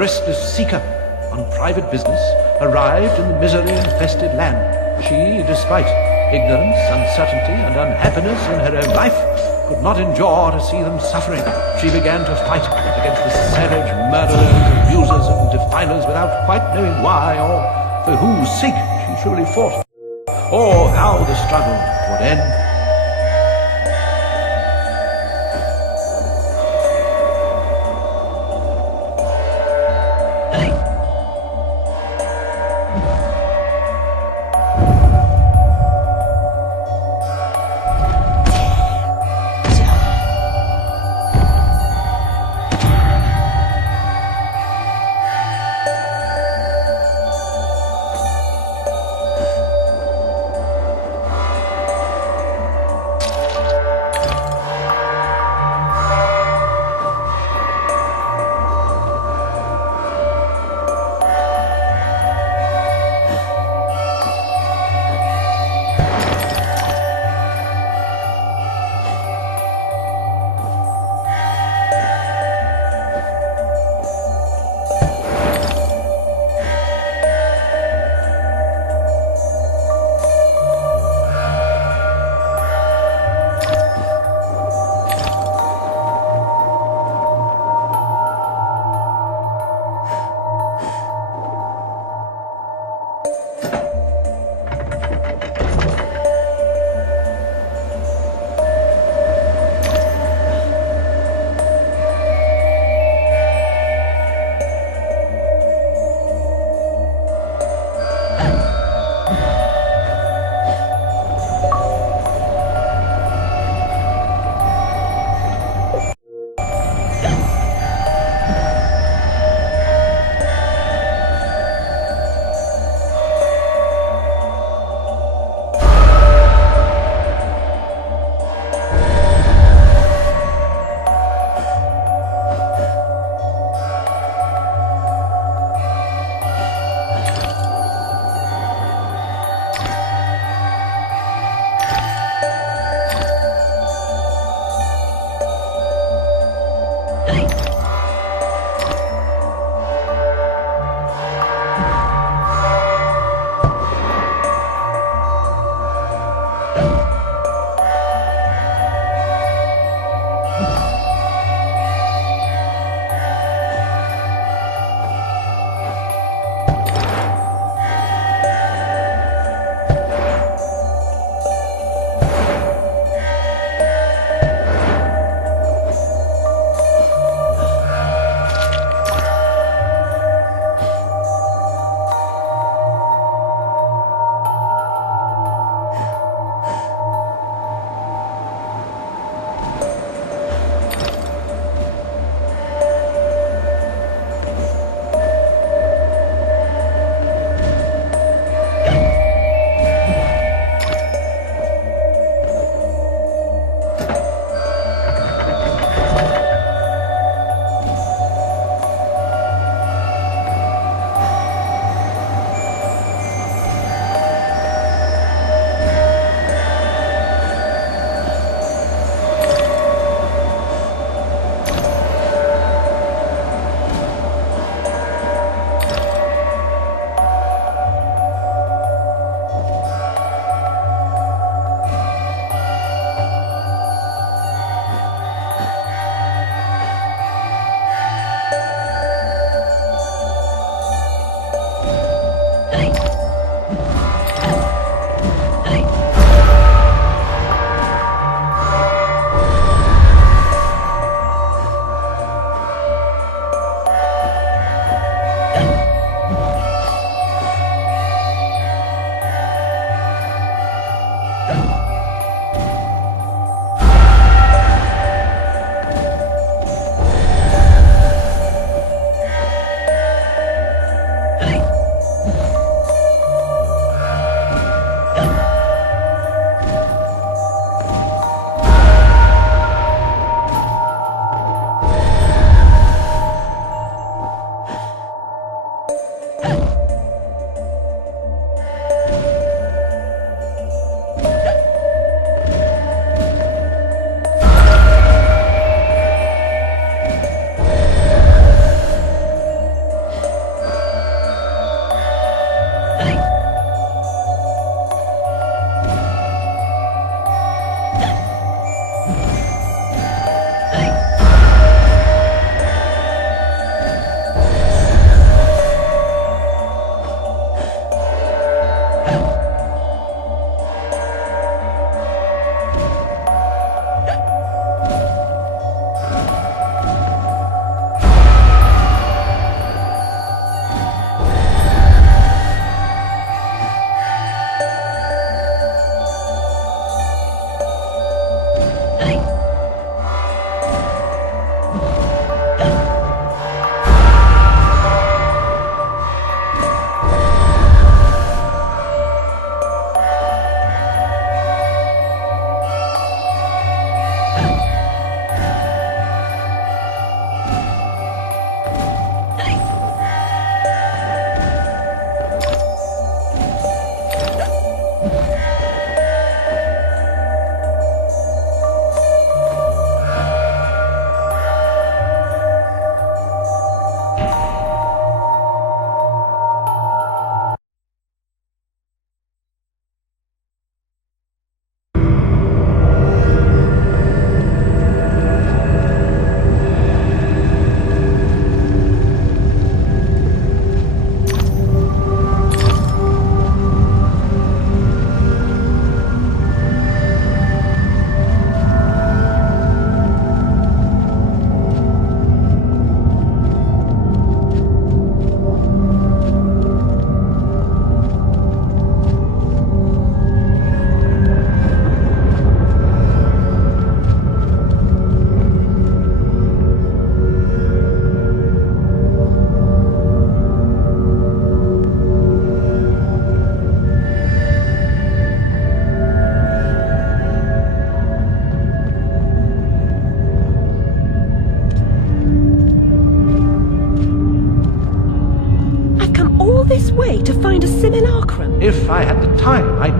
restless seeker on private business, arrived in the misery-infested land. She, despite ignorance, uncertainty, and unhappiness in her own life, could not endure to see them suffering. She began to fight against the savage murderers, abusers, and defilers without quite knowing why or for whose sake she truly fought, or how the struggle would end.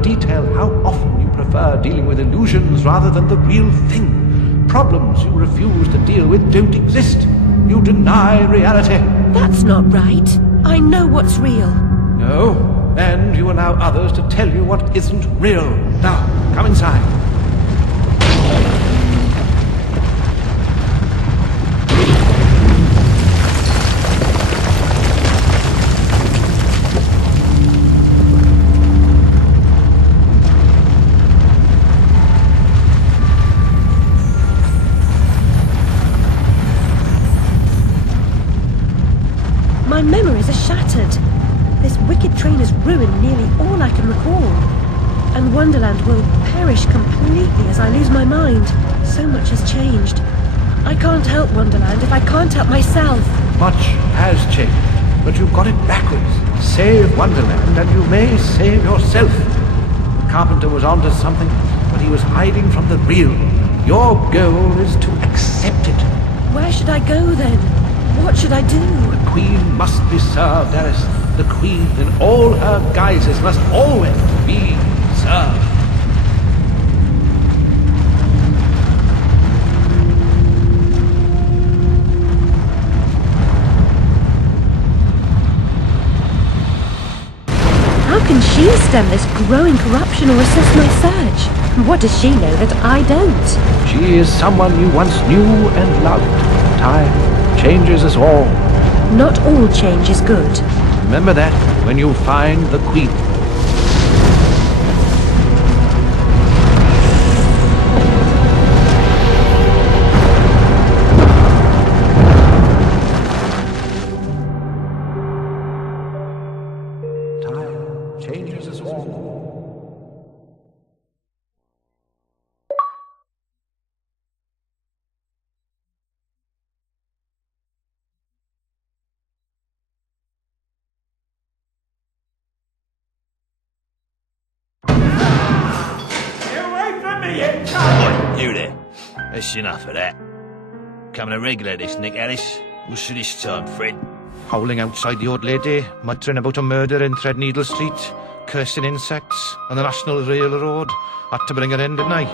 detail how often you prefer dealing with illusions rather than the real thing. Problems you refuse to deal with don't exist. You deny reality. That's not right. I know what's real. No, and you allow others to tell you what isn't real. Now, come inside. My memories are shattered. This wicked train has ruined nearly all I can recall. And Wonderland will perish completely as I lose my mind. So much has changed. I can't help Wonderland if I can't help myself. Much has changed, but you've got it backwards. Save Wonderland and you may save yourself. The carpenter was onto something, but he was hiding from the real. Your goal is to accept it. Where should I go then? What should I do? The Queen must be served, Alice. The Queen in all her guises must always be served. How can she stem this growing corruption or assess my search? What does she know that I don't? She is someone you once knew and loved. Time changes us all. Not all change is good. Remember that when you find the Queen. Time changes us all. You there. That's enough of that. Coming a regular this, Nick Alice. What's for this time, Fred? Howling outside the old lady, muttering about a murder in Threadneedle Street, cursing insects on the National Railroad. Had to bring her in, didn't I?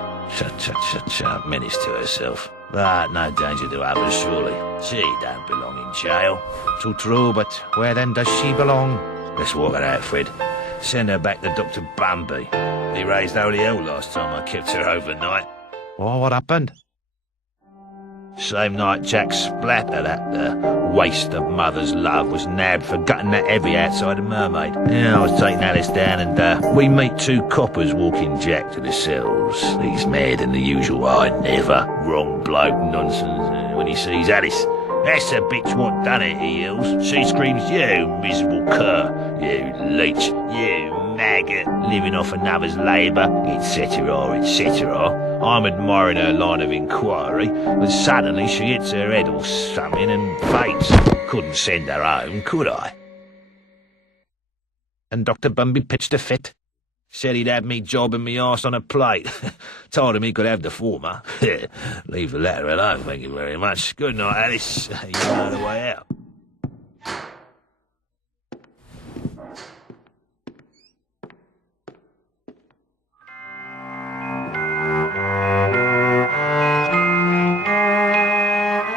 Shut, menace to herself. But no danger to others, surely. She don't belong in jail. Too true, but where then does she belong? Let's walk her out, Fred. Send her back to Dr. Bumby. He raised holy hell last time I kept her overnight. Oh, what happened? Same night Jack Splatter, that waste of mother's love, was nabbed for gutting that heavy outside a mermaid. Yeah, I was taking Alice down and we meet two coppers walking Jack to the cells. He's mad than the usual I never. Wrong bloke nonsense when he sees Alice. That's the bitch what done it, he yells. She screams, you miserable cur, you leech, you maggot, living off another's labour, etc., etc. I'm admiring her line of inquiry, but suddenly she hits her head or something and faints. Couldn't send her home, could I? And Dr. Bumby pitched a fit. Said he'd have me jobbing me arse on a plate. Told him he could have the former. Leave the latter alone, thank you very much. Good night, Alice. You know the way out.